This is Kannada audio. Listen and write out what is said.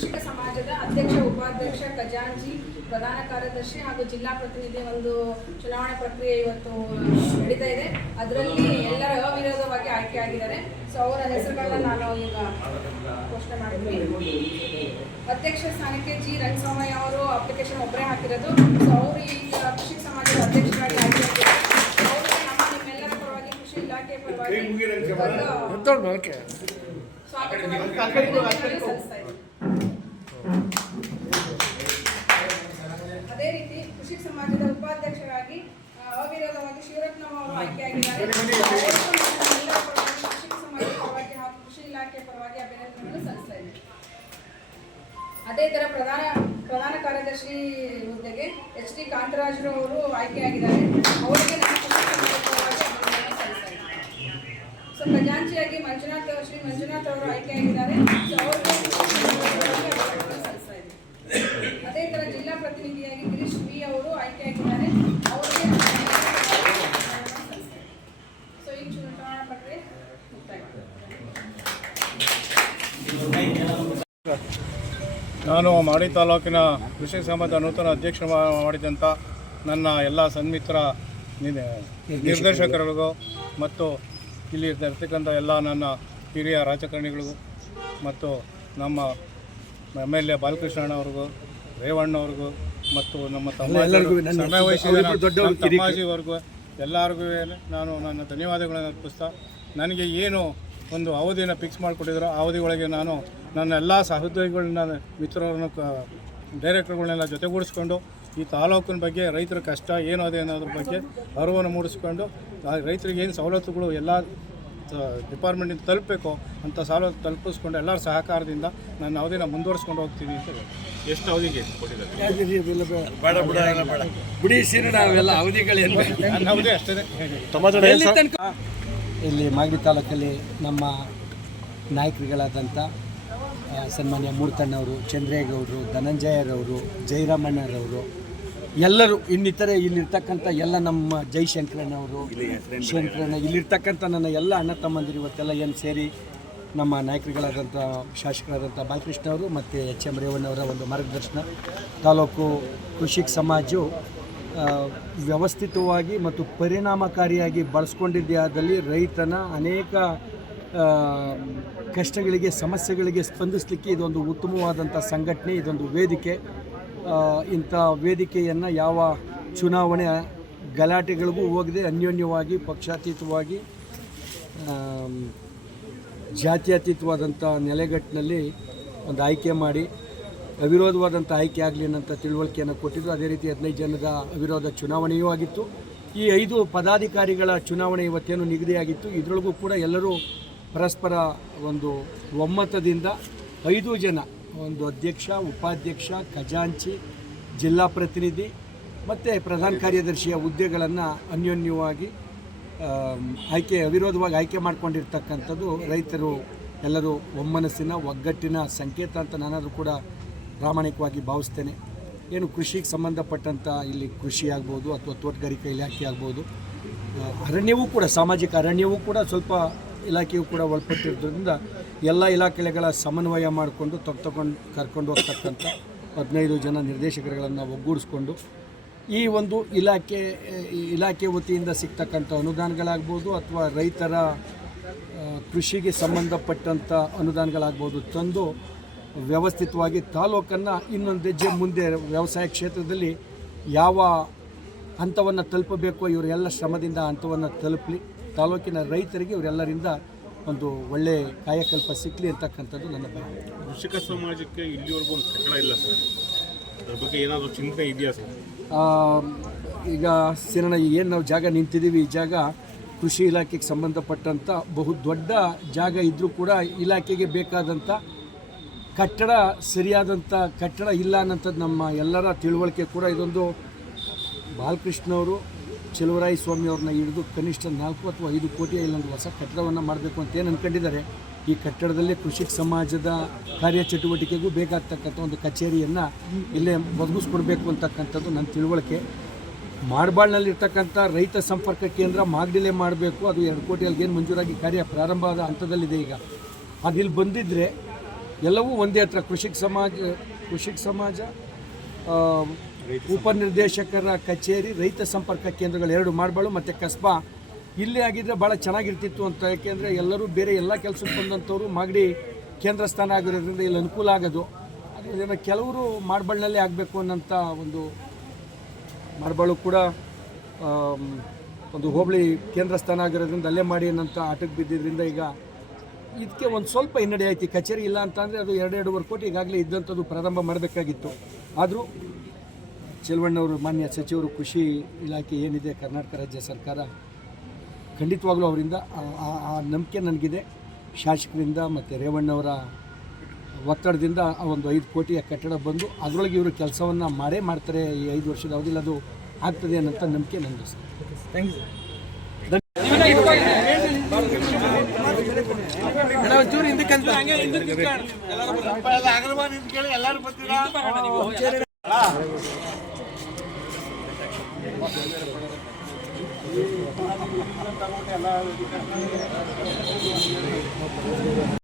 ಕೃಷಿಕ ಸಮಾಜದ ಅಧ್ಯಕ್ಷ ಉಪಾಧ್ಯಕ್ಷ ಖಜಾಂಚಿ ಪ್ರಧಾನ ಕಾರ್ಯದರ್ಶಿ ಹಾಗೂ ಜಿಲ್ಲಾ ಪ್ರತಿನಿಧಿ ಒಂದು ಚುನಾವಣೆ ಪ್ರಕ್ರಿಯೆ ಇವತ್ತು ನಡೀತಾ ಇದೆ. ಅದರಲ್ಲಿ ಎಲ್ಲರ ಅವಿರೋಧವಾಗಿ ಆಯ್ಕೆಯಾಗಿದ್ದಾರೆ. ಸೊ ಅವರ ಹೆಸರುಗಳನ್ನ ನಾನು ಈಗ ಘೋಷಣೆ ಮಾಡಿದ್ವಿ ಅಧ್ಯಕ್ಷ ಸ್ಥಾನಕ್ಕೆ ಜಿ. ರಂಗಸ್ವಾಮಯ್ಯ ಅವರು ಅಪ್ಲಿಕೇಶನ್ ಒಬ್ಬರೇ ಹಾಕಿರೋದು. ಸೊ ಅವರು ಈಗ ಕೃಷಿ ಸಮಾಜದ ಅಧ್ಯಕ್ಷರಾಗಿ ಆಯ್ಕೆಯಾಗಿದ್ದಾರೆ. ಅವ್ರಿಗೆ ನಮ್ಮ ನಿಮ್ಮೆಲ್ಲರ ಪರವಾಗಿ ಕೃಷಿ ಇಲಾಖೆ ಪರವಾಗಿ ಸ್ವಾಗತ ಸಲ್ಲಿಸ್ತಾ ಇದ್ದೀನಿ. ಅದೇ ರೀತಿ ಕೃಷಿ ಸಮಾಜದ ಉಪಾಧ್ಯಕ್ಷರಾಗಿ ಆ, ಅವಿರೋಧವಾಗಿ ಶಿವರತ್ನಮ್ಮ ಅವರು ಆಯ್ಕೆಯಾಗಿದ್ದಾರೆ ಅವರಿಗೂ ನಮ್ಮೆಲ್ಲರ ಪರವಾಗಿ ಕೃಷಿ ಸಮಾಜದ ಪರವಾಗಿ ಕೃಷಿ ಇಲಾಖೆ ಪರವಾಗಿ ಅದೇ ತರ ಪ್ರಧಾನ ಪ್ರಧಾನ ಕಾರ್ಯದರ್ಶಿ ಹುದ್ದೆಗೆ ಎಚ್ ಡಿ ಕಾಂತರಾಜರು ಅವರು ಆಯ್ಕೆಯಾಗಿದ್ದಾರೆ. ಅವರಿಗೆ ಸೊ, ಖಜಾಂಚಿಯಾಗಿ ಮಂಜುನಾಥ್ ಶ್ರೀ ಮಂಜುನಾಥ್ ಅವರು ಆಯ್ಕೆಯಾಗಿದ್ದಾರೆ. ಇದ್ದೀನಿ ಅದೇ ತರ ಜಿಲ್ಲಾ ಪ್ರತಿನಿಧಿಯಾಗಿ ಗಿರೀಶ್ ಬಿ ಅವರು ಆಯ್ಕೆಯಾಗಿದ್ದಾರೆ ಅವರಿಗೆ ಸೊ ಈ ಚುನಾವಣಾ ಪ್ರಕ್ರಿಯೆ ಮುಕ್ತಾಯ ನಾನು ಮಾಡಿ ತಾಲೂಕಿನ ಕೃಷಿ ಸಮಾಜ ನೂತನ ಅಧ್ಯಕ್ಷ ಮಾಡಿದಂಥ ನನ್ನ ಎಲ್ಲ ಸನ್ಮಿತ್ರ ನಿರ್ದೇಶಕರಿಗೂ ಮತ್ತು ಇಲ್ಲಿ ಇರ್ತಕ್ಕಂಥ ಎಲ್ಲ ನನ್ನ ಹಿರಿಯ ರಾಜಕಾರಣಿಗಳಿಗೂ ಮತ್ತು ನಮ್ಮ ಎಂ ಎಲ್ ಎ ಬಾಲಕೃಷ್ಣ ಅವ್ರಿಗೂ ರೇವಣ್ಣವ್ರಿಗೂ ಮತ್ತು ನಮ್ಮ ತಮ್ಮ ತಮ್ಮಾಜಿವರೆಗೂ ಎಲ್ಲರಿಗೂ ನಾನು ನನ್ನ ಧನ್ಯವಾದಗಳನ್ನು ಅರ್ಪಿಸ್ತಾ ನನಗೆ ಏನು ಒಂದು ಅವಧಿನ ಫಿಕ್ಸ್ ಮಾಡಿಕೊಟ್ಟಿದ್ರು. ಆ ಅವಧಿ ಒಳಗೆ ನಾನು ನನ್ನ ಎಲ್ಲ ಸಹೋದ್ಯೋಗಿಗಳನ್ನ ಮಿತ್ರರನ್ನು ಕ ಡೈರೆಕ್ಟರ್ಗಳನ್ನೆಲ್ಲ ಜೊತೆಗೂಡಿಸ್ಕೊಂಡು ಈ ತಾಲೂಕಿನ ಬಗ್ಗೆ ರೈತರ ಕಷ್ಟ ಏನು ಅದೇ ಅನ್ನೋದ್ರ ಬಗ್ಗೆ ಅರಿವನ್ನು ಮೂಡಿಸ್ಕೊಂಡು ರೈತರಿಗೆ ಏನು ಸವಲತ್ತುಗಳು ಎಲ್ಲ ಡಿಪಾರ್ಟ್ಮೆಂಟಿಂದ ತಲುಪಬೇಕು ಅಂತ ಸಾಲ ತಲುಪಿಸ್ಕೊಂಡು ಎಲ್ಲರ ಸಹಕಾರದಿಂದ ನನ್ನ ಅವಧಿನ ಮುಂದುವರಿಸ್ಕೊಂಡು ಹೋಗ್ತೀನಿ ಅಂತ ಎಷ್ಟು ಅವಧಿಗೆ ಕೊಟ್ಟಿದ್ದಾರೆ? ಬಿಡಿ ಸಿರಿ ನಾವೆಲ್ಲ ಅವಧಿಗಳೇನು ನನ್ನ ಅವಧಿ ಅಷ್ಟೇ ಇಲ್ಲಿ ಮಾಗಡಿ ತಾಲೂಕಲ್ಲಿ ನಮ್ಮ ನಾಯಕರುಗಳಾದಂಥ ಸನ್ಮಾನ್ಯ ಮೂರ್ತಣ್ಣವರು ಚಂದ್ರೇಗೌಡರು ಧನಂಜಯರವರು ಜಯರಾಮಣ್ಣರವರು ಎಲ್ಲರೂ ಇನ್ನಿತರೆ ಇಲ್ಲಿರ್ತಕ್ಕಂಥ ಎಲ್ಲ ನಮ್ಮ ಜೈಶಂಕರಣ್ಣವರು ಶಂಕರಣ್ಣ ಇಲ್ಲಿರ್ತಕ್ಕಂಥ ನನ್ನ ಎಲ್ಲ ಅಣ್ಣ ತಮ್ಮಂದಿರು ಇವತ್ತೆಲ್ಲ ಏನು ಸೇರಿ ನಮ್ಮ ನಾಯಕರುಗಳಾದಂಥ ಶಾಸಕರಾದಂಥ ಬಾಲಕೃಷ್ಣ ಅವರು ಮತ್ತು ಎಚ್ ಎಂ ರೇವಣ್ಣವರ ಒಂದು ಮಾರ್ಗದರ್ಶನ ತಾಲೂಕು ಕೃಷಿಕ್ ಸಮಾಜವು ಆ, ವ್ಯವಸ್ಥಿತವಾಗಿ ಮತ್ತು ಪರಿಣಾಮಕಾರಿಯಾಗಿ ಬಳಸ್ಕೊಂಡಿದ್ದೇ ಆದಲ್ಲಿ ರೈತನ ಅನೇಕ ಕಷ್ಟಗಳಿಗೆ, ಸಮಸ್ಯೆಗಳಿಗೆ ಸ್ಪಂದಿಸಲಿಕ್ಕೆ ಇದೊಂದು ಉತ್ತಮವಾದಂಥ ಸಂಘಟನೆ, ಇದೊಂದು ವೇದಿಕೆ. ಇಂಥ ವೇದಿಕೆಯನ್ನು ಯಾವ ಚುನಾವಣೆ ಗಲಾಟೆಗಳಿಗೂ ಹೋಗದೆ ಅನ್ಯೋನ್ಯವಾಗಿ, ಪಕ್ಷಾತೀತವಾಗಿ ಜಾತ್ಯತೀತವಾದಂಥ ನೆಲೆಗಟ್ಟಿನಲ್ಲಿ ಒಂದು ಆಯ್ಕೆ ಮಾಡಿ ಅವಿರೋಧವಾದಂಥ ಆಯ್ಕೆ ಆಗಲಿ ಅನ್ನೋಂಥ ತಿಳುವಳಿಕೆಯನ್ನು ಕೊಟ್ಟಿದ್ದು ಅದೇ ರೀತಿ ಹದಿನೈದು ಜನದ ಅವಿರೋಧ ಚುನಾವಣೆಯೂ ಆಗಿತ್ತು. ಈ ಐದು ಪದಾಧಿಕಾರಿಗಳ ಚುನಾವಣೆ ಇವತ್ತೇನು ನಿಗದಿಯಾಗಿತ್ತು. ಇದರೊಳಗೂ ಕೂಡ ಎಲ್ಲರೂ ಪರಸ್ಪರ ಒಂದು ಒಮ್ಮತದಿಂದ ಐದು ಜನ, ಒಂದು ಅಧ್ಯಕ್ಷ, ಉಪಾಧ್ಯಕ್ಷ, ಖಜಾಂಚಿ, ಜಿಲ್ಲಾ ಪ್ರತಿನಿಧಿ ಮತ್ತು ಪ್ರಧಾನ ಕಾರ್ಯದರ್ಶಿಯ ಹುದ್ದೆಗಳನ್ನು ಅನ್ಯೋನ್ಯವಾಗಿ ಆಯ್ಕೆ, ಅವಿರೋಧವಾಗಿ ಆಯ್ಕೆ ಮಾಡಿಕೊಂಡಿರ್ತಕ್ಕಂಥದ್ದು ರೈತರು ಎಲ್ಲರೂ ಒಮ್ಮನಸ್ಸಿನ ಒಗ್ಗಟ್ಟಿನ ಸಂಕೇತ ಅಂತ ನಾನಾದರೂ ಕೂಡ ಪ್ರಾಮಾಣಿಕವಾಗಿ ಭಾವಿಸ್ತೇನೆ. ಏನು ಕೃಷಿಗೆ ಸಂಬಂಧಪಟ್ಟಂಥ ಇಲ್ಲಿ ಕೃಷಿ ಆಗ್ಬೋದು ಅಥವಾ ತೋಟಗಾರಿಕಾ ಇಲಾಖೆ ಆಗ್ಬೋದು ಅರಣ್ಯವೂ ಕೂಡ, ಸಾಮಾಜಿಕ ಅರಣ್ಯವೂ ಕೂಡ ಸ್ವಲ್ಪ ಇಲಾಖೆಯೂ ಕೂಡ ಒಳಪಟ್ಟಿರೋದ್ರಿಂದ ಎಲ್ಲ ಇಲಾಖೆಗಳ ಸಮನ್ವಯ ಮಾಡಿಕೊಂಡು ತಗ್ ತಗೊಂಡು ಕರ್ಕೊಂಡು ಹೋಗ್ತಕ್ಕಂಥ ಹದಿನೈದು ಜನ ನಿರ್ದೇಶಕರುಗಳನ್ನು ಒಗ್ಗೂಡಿಸ್ಕೊಂಡು ಈ ಒಂದು ಇಲಾಖೆ ಇಲಾಖೆ ವತಿಯಿಂದ ಸಿಗ್ತಕ್ಕಂಥ ಅನುದಾನಗಳಾಗ್ಬೋದು ಅಥವಾ ರೈತರ ಕೃಷಿಗೆ ಸಂಬಂಧಪಟ್ಟಂಥ ಅನುದಾನಗಳಾಗ್ಬೋದು ತಂದು ವ್ಯವಸ್ಥಿತವಾಗಿ ತಾಲೂಕನ್ನು ಇನ್ನೊಂದು ಹೆಜ್ಜೆ ಮುಂದೆ ವ್ಯವಸಾಯ ಕ್ಷೇತ್ರದಲ್ಲಿ ಯಾವ ಹಂತವನ್ನು ತಲುಪಬೇಕು ಇವರೆಲ್ಲ ಶ್ರಮದಿಂದ ಹಂತವನ್ನು ತಲುಪಲಿ ತಾಲೂಕಿನ ರೈತರಿಗೆ ಇವರೆಲ್ಲರಿಂದ ಒಂದು ಒಳ್ಳೆ ಕಾಯಕಲ್ಪ ಸಿಕ್ಕಲಿ ಅಂತಕ್ಕಂಥದ್ದು ನನ್ನ ಭಾವನೆ ಕೃಷಿಕ ಸಮಾಜಕ್ಕೆ ಇಲ್ಲಿವರೆಗೂ ಒಂದು ಕಟ್ಟಡ ಇಲ್ಲ ಸರ್. ಅದ್ರ ಬಗ್ಗೆ ಏನಾದರೂ ಚಿಂತೆ ಇದೆಯಾ ಸರ್? ಈಗ ಸಿರಣ ಏನು ನಾವು ಜಾಗ ನಿಂತಿದ್ದೀವಿ ಈ ಜಾಗ ಕೃಷಿ ಇಲಾಖೆಗೆ ಸಂಬಂಧಪಟ್ಟಂಥ ಬಹು ದೊಡ್ಡ ಜಾಗ ಇದ್ದರೂ ಕೂಡ ಇಲಾಖೆಗೆ ಬೇಕಾದಂಥ ಕಟ್ಟಡ ಸರಿಯಾದಂಥ ಕಟ್ಟಡ ಇಲ್ಲ ಅನ್ನೋಂಥದ್ದು ನಮ್ಮ ಎಲ್ಲರ ತಿಳುವಳಿಕೆ ಕೂಡ ಇದೊಂದು ಬಾಲಕೃಷ್ಣವರು ಚೆಲುವರಾಯ ಸ್ವಾಮಿ ಅವ್ರನ್ನ ಹಿಡಿದು ಕನಿಷ್ಠ ನಾಲ್ಕು ಅಥವಾ ಐದು ಕೋಟಿ ಇಲ್ಲೊಂದು ಹೊಸ ಕಟ್ಟಡವನ್ನು ಮಾಡಬೇಕು ಅಂತ ಏನು ಅಂದ್ಕೊಂಡಿದ್ದಾರೆ ಈ ಕಟ್ಟಡದಲ್ಲೇ ಕೃಷಿ ಸಮಾಜದ ಕಾರ್ಯಚಟುವಟಿಕೆಗೂ ಬೇಕಾಗ್ತಕ್ಕಂಥ ಒಂದು ಕಚೇರಿಯನ್ನು ಇಲ್ಲೇ ಒದಗಿಸ್ಕೊಡ್ಬೇಕು ಅಂತಕ್ಕಂಥದ್ದು ನನ್ನ ತಿಳುವಳಿಕೆ. ಮಾಡಬಾಳ್ನಲ್ಲಿರ್ತಕ್ಕಂಥ ರೈತ ಸಂಪರ್ಕ ಕೇಂದ್ರ ಮಾಗಡಿಲೇ ಮಾಡಬೇಕು, ಅದು ಎರಡು ಕೋಟಿಯಲ್ಲಿ ಏನು ಮಂಜೂರಾಗಿ ಕಾರ್ಯ ಪ್ರಾರಂಭ ಆದ ಹಂತದಲ್ಲಿದೆ ಈಗ. ಅದಿಲ್ಲಿ ಬಂದಿದ್ದರೆ ಎಲ್ಲವೂ ಒಂದೇ ಹತ್ರ. ಕೃಷಿಕ ಸಮಾಜ ಕೃಷಿಕ ಸಮಾಜ ಉಪ ಉಪನಿರ್ದೇಶಕರ ಕಚೇರಿ, ರೈತ ಸಂಪರ್ಕ ಕೇಂದ್ರಗಳು ಎರಡು ಮಾಡಬಾಳು, ಮತ್ತು ಕಸ್ಬಾ. ಇಲ್ಲೇ ಆಗಿದ್ದರೆ ಭಾಳ ಚೆನ್ನಾಗಿರ್ತಿತ್ತು ಅಂತ. ಯಾಕೆಂದರೆ ಎಲ್ಲರೂ ಬೇರೆ ಎಲ್ಲ ಕೆಲಸಕ್ಕೆ ಬಂದಂಥವ್ರು ಮಾಗಡಿ ಕೇಂದ್ರ ಸ್ಥಾನ ಆಗಿರೋದ್ರಿಂದ ಇಲ್ಲಿ ಅನುಕೂಲ ಆಗೋದು. ಅದರಿಂದ ಕೆಲವರು ಮಾಡ್ಬಳ್ನಲ್ಲೇ ಆಗಬೇಕು ಅನ್ನೋಂಥ ಒಂದು ಮಾಡಬಾಳು ಕೂಡ ಒಂದು ಹೋಬಳಿ ಕೇಂದ್ರ ಸ್ಥಾನ ಆಗಿರೋದ್ರಿಂದ ಅಲ್ಲೇ ಮಾಡಿ ಅನ್ನೋಂಥ ಆಟಕ್ಕೆ ಬಿದ್ದಿದ್ದರಿಂದ ಈಗ ಇದಕ್ಕೆ ಒಂದು ಸ್ವಲ್ಪ ಹಿನ್ನಡೆ ಆಯ್ತು. ಕಚೇರಿ ಇಲ್ಲ ಅಂತ ಅಂದರೆ ಅದು ಎರಡೆರಡೂವರೆ ಕೋಟಿ ಈಗಾಗಲೇ ಇದ್ದಂಥದ್ದು ಪ್ರಾರಂಭ ಮಾಡಬೇಕಾಗಿತ್ತು. ಆದರೂ ಚೆಲುವಣ್ಣವರು ಮಾನ್ಯ ಸಚಿವರು ಕೃಷಿ ಇಲಾಖೆ ಏನಿದೆ ಕರ್ನಾಟಕ ರಾಜ್ಯ ಸರ್ಕಾರ ಖಂಡಿತವಾಗಲೂ ಅವರಿಂದ ಆ- ನಂಬಿಕೆ ನನಗಿದೆ. ಶಾಸಕರಿಂದ ಮತ್ತು ರೇವಣ್ಣವರ ಒತ್ತಡದಿಂದ ಆ ಒಂದು ಐದು ಕೋಟಿಯ ಕಟ್ಟಡ ಬಂದು ಅದರೊಳಗೆ ಇವರು ಕೆಲಸವನ್ನು ಮಾಡೇ ಮಾಡ್ತಾರೆ. ಈ ಐದು ವರ್ಷದ ಅವಧಿಯಲ್ಲಿ ಅದು ಆಗ್ತದೆ ಅನ್ನೋಂಥ ನಂಬಿಕೆ ನನಗೆ ಸರ್. ಒಂಚೂರು ಹಿಂದಕ್ಕೆ ಎಲ್ಲರೂ ಬರ್ತೀರಾ? ಎಲ್ಲ